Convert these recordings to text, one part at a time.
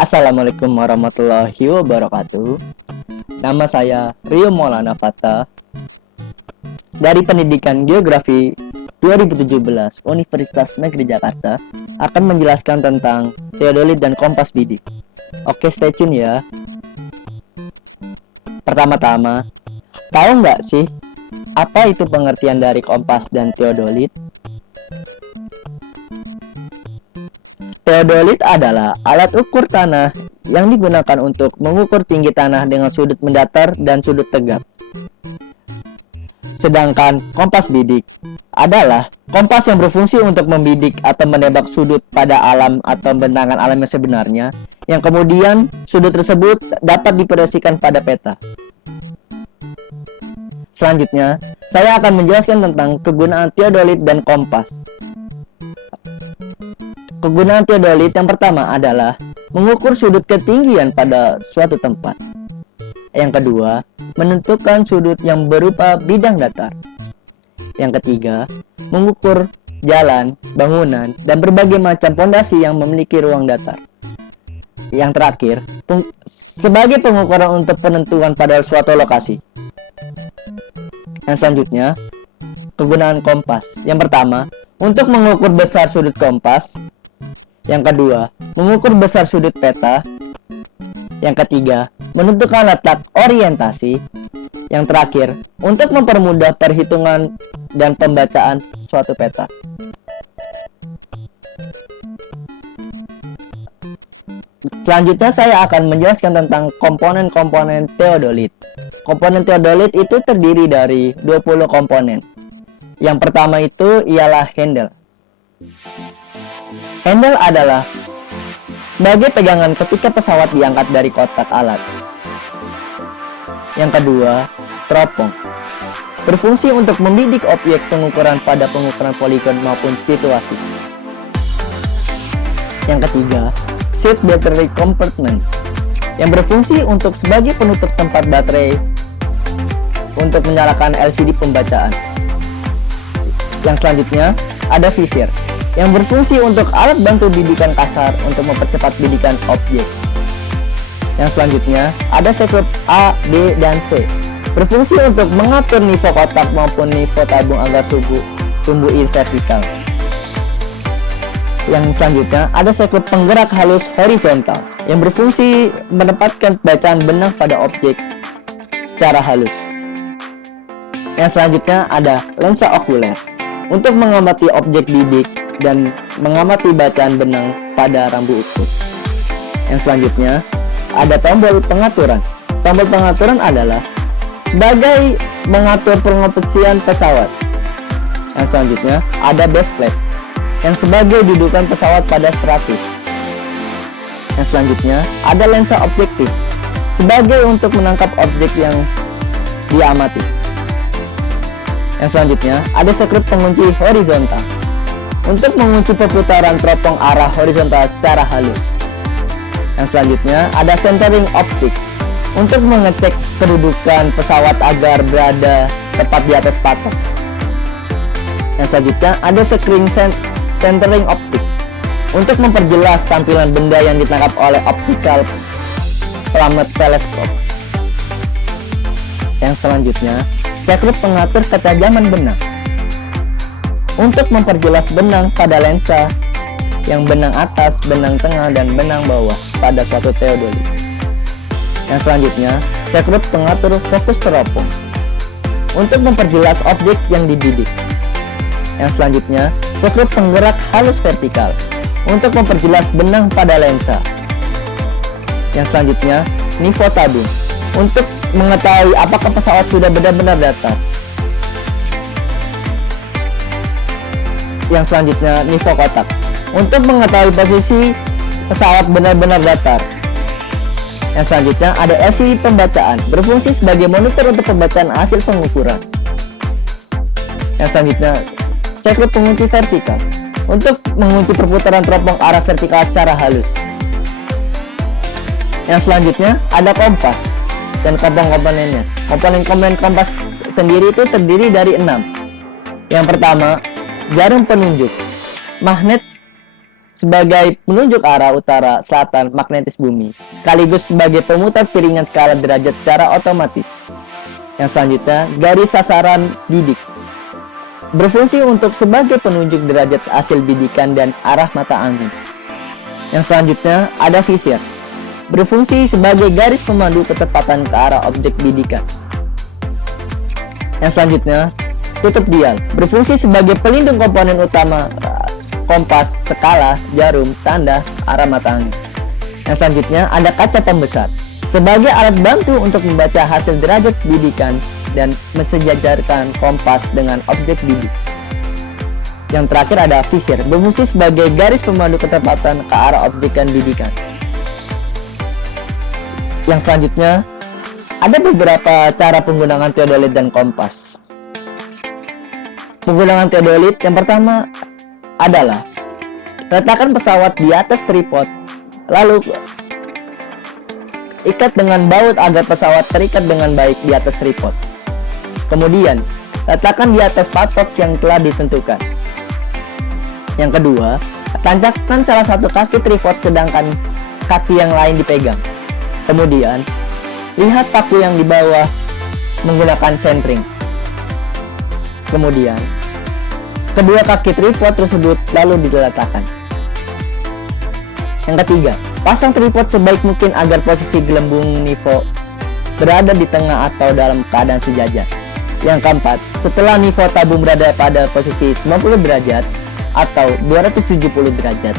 Assalamualaikum warahmatullahi wabarakatuh. Nama saya Rio Maulana Fatta dari Pendidikan Geografi 2017 Universitas Negeri Jakarta akan menjelaskan tentang teodolit dan kompas bidik. Oke, stay tune ya. Pertama-tama, tahu nggak sih apa itu pengertian dari kompas dan teodolit? Teodolit adalah alat ukur tanah yang digunakan untuk mengukur tinggi tanah dengan sudut mendatar dan sudut tegak. Sedangkan kompas bidik adalah kompas yang berfungsi untuk membidik atau menebak sudut pada alam atau bentangan alam yang sebenarnya, yang kemudian sudut tersebut dapat diproyeksikan pada peta. Selanjutnya, saya akan menjelaskan tentang kegunaan teodolit dan kompas. Kegunaan teodolit yang pertama adalah mengukur sudut ketinggian pada suatu tempat. Yang kedua, menentukan sudut yang berupa bidang datar. Yang ketiga, mengukur jalan, bangunan, dan berbagai macam pondasi yang memiliki ruang datar. Yang terakhir, sebagai pengukuran untuk penentuan pada suatu lokasi. Yang selanjutnya, kegunaan kompas. Yang pertama, untuk mengukur besar sudut kompas. Yang kedua, mengukur besar sudut peta. Yang ketiga, menentukan letak orientasi. Yang terakhir, untuk mempermudah perhitungan dan pembacaan suatu peta. Selanjutnya saya akan menjelaskan tentang komponen-komponen teodolit. Komponen teodolit itu terdiri dari 20 komponen. Yang pertama itu ialah handle. Handle adalah sebagai pegangan ketika pesawat diangkat dari kotak alat. Yang kedua, teropong. Berfungsi untuk membidik objek pengukuran pada pengukuran poligon maupun situasi. Yang ketiga, seat battery compartment. Yang berfungsi untuk sebagai penutup tempat baterai untuk menyalakan LCD pembacaan. Yang selanjutnya, ada visir yang berfungsi untuk alat bantu bidikan kasar untuk mempercepat bidikan objek. Yang selanjutnya, ada sekrup A, B, dan C. Berfungsi untuk mengatur nivou kotak maupun nivou tabung agar tumbuh vertikal. Yang selanjutnya, ada sekrup penggerak halus horizontal yang berfungsi menempatkan bacaan benang pada objek secara halus. Yang selanjutnya, ada lensa okuler untuk mengamati objek bidik dan mengamati bacaan benang pada rambu ukur. Yang selanjutnya, ada tombol pengaturan. Tombol pengaturan adalah sebagai mengatur pengopsian pesawat. Yang selanjutnya, ada base plate yang sebagai dudukan pesawat pada stratis. Yang selanjutnya, ada lensa objektif sebagai untuk menangkap objek yang diamati. Yang selanjutnya, ada sekrup pengunci horizontal untuk mengunci perputaran teropong arah horizontal secara halus. Yang selanjutnya, ada centering optik untuk mengecek kedudukan pesawat agar berada tepat di atas patok. Yang selanjutnya, ada screen centering optik untuk memperjelas tampilan benda yang ditangkap oleh optical plummet teleskop. Yang selanjutnya, sekrup pengatur ketajaman benang untuk memperjelas benang pada lensa yang benang atas, benang tengah, dan benang bawah pada suatu teodolit. Yang selanjutnya, sekrup pengatur fokus teropong untuk memperjelas objek yang dibidik. Yang selanjutnya, sekrup penggerak halus vertikal untuk memperjelas benang pada lensa. Yang selanjutnya, nivou tabung untuk mengetahui apakah pesawat sudah benar-benar datar. Yang selanjutnya, nivou kotak untuk mengetahui posisi pesawat benar-benar datar. Yang selanjutnya, ada LCD pembacaan berfungsi sebagai monitor untuk pembacaan hasil pengukuran. Yang selanjutnya, sekrup pengunci vertikal untuk mengunci perputaran teropong arah vertikal secara halus. Yang selanjutnya, ada kompas dan komponen-komponennya. Komponen-komponen kompas sendiri itu terdiri dari 6. Yang pertama, jarum penunjuk, magnet sebagai penunjuk arah utara, selatan, magnetis bumi, sekaligus sebagai pemutar piringan skala derajat secara otomatis. Yang selanjutnya, garis sasaran bidik. Berfungsi untuk sebagai penunjuk derajat hasil bidikan dan arah mata angin. Yang selanjutnya, ada visir. Berfungsi sebagai garis pemandu kecepatan ke arah objek bidikan. Yang selanjutnya, tutup dial. Berfungsi sebagai pelindung komponen utama kompas, skala, jarum, tanda, arah mata angin. Yang selanjutnya ada kaca pembesar sebagai alat bantu untuk membaca hasil derajat bidikan dan mensejajarkan kompas dengan objek bidik. Yang terakhir ada visir, berfungsi sebagai garis pemandu ketepatan ke arah objek dan bidikan. Yang selanjutnya ada beberapa cara penggunaan teodolit dan kompas. Penggunaan teodolit yang pertama adalah letakkan pesawat di atas tripod, lalu ikat dengan baut agar pesawat terikat dengan baik di atas tripod. Kemudian, letakkan di atas patok yang telah ditentukan. Yang kedua, tancapkan salah satu kaki tripod sedangkan kaki yang lain dipegang. Kemudian, lihat paku yang di bawah menggunakan centering. Kemudian, kedua kaki tripod tersebut lalu diletakkan. Yang ketiga, pasang tripod sebaik mungkin agar posisi gelembung Nivo berada di tengah atau dalam keadaan sejajar. Yang keempat, setelah Nivo tabung berada pada posisi 90 derajat atau 270 derajat,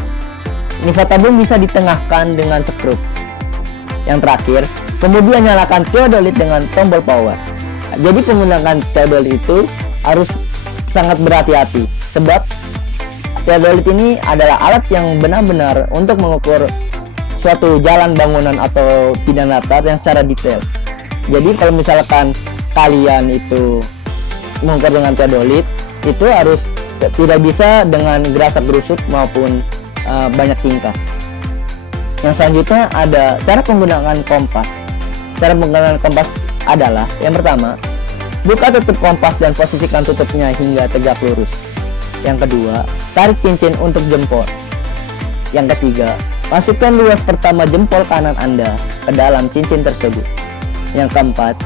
Nivo tabung bisa ditengahkan dengan skrup. Yang terakhir, kemudian nyalakan teodolit dengan tombol power. Jadi penggunaan teodolit itu harus sangat berhati-hati, sebab teodolit ini adalah alat yang benar-benar untuk mengukur suatu jalan bangunan atau bidang datar yang secara detail. Jadi kalau misalkan kalian itu mengukur dengan teodolit, itu harus tidak bisa dengan gerasak gerusuk maupun banyak tingkah. Yang selanjutnya ada cara penggunaan kompas. Cara penggunaan kompas adalah yang pertama, buka tutup kompas dan posisikan tutupnya hingga tegak lurus. Yang kedua, tarik cincin untuk jempol. Yang ketiga, masukkan luas pertama jempol kanan Anda ke dalam cincin tersebut. Yang keempat,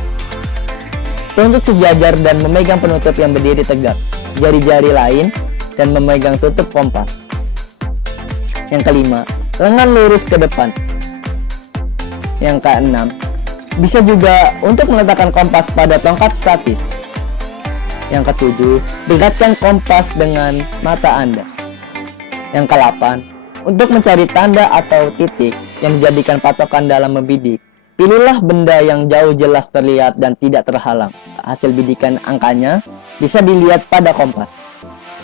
tunjuk sejajar dan memegang penutup yang berdiri tegak, jari-jari lain dan memegang tutup kompas. Yang kelima, lengan lurus ke depan. Yang keenam, bisa juga untuk meletakkan kompas pada tongkat statis. Yang ketujuh, dekatkan kompas dengan mata Anda. Yang kedelapan, untuk mencari tanda atau titik yang dijadikan patokan dalam membidik, pilihlah benda yang jauh jelas terlihat dan tidak terhalang. Hasil bidikan angkanya bisa dilihat pada kompas.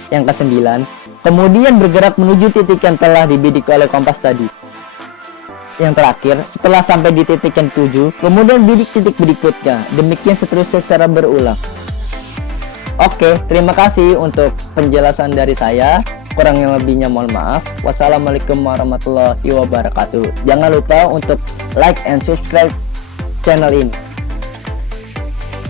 Yang kesembilan, kemudian bergerak menuju titik yang telah dibidik oleh kompas tadi. Yang terakhir, setelah sampai di titik yang 7, kemudian bidik titik berikutnya. Demikian seterusnya secara berulang. Oke, terima kasih untuk penjelasan dari saya. Kurang yang lebihnya mohon maaf. Wassalamualaikum warahmatullahi wabarakatuh. Jangan lupa untuk like and subscribe channel ini.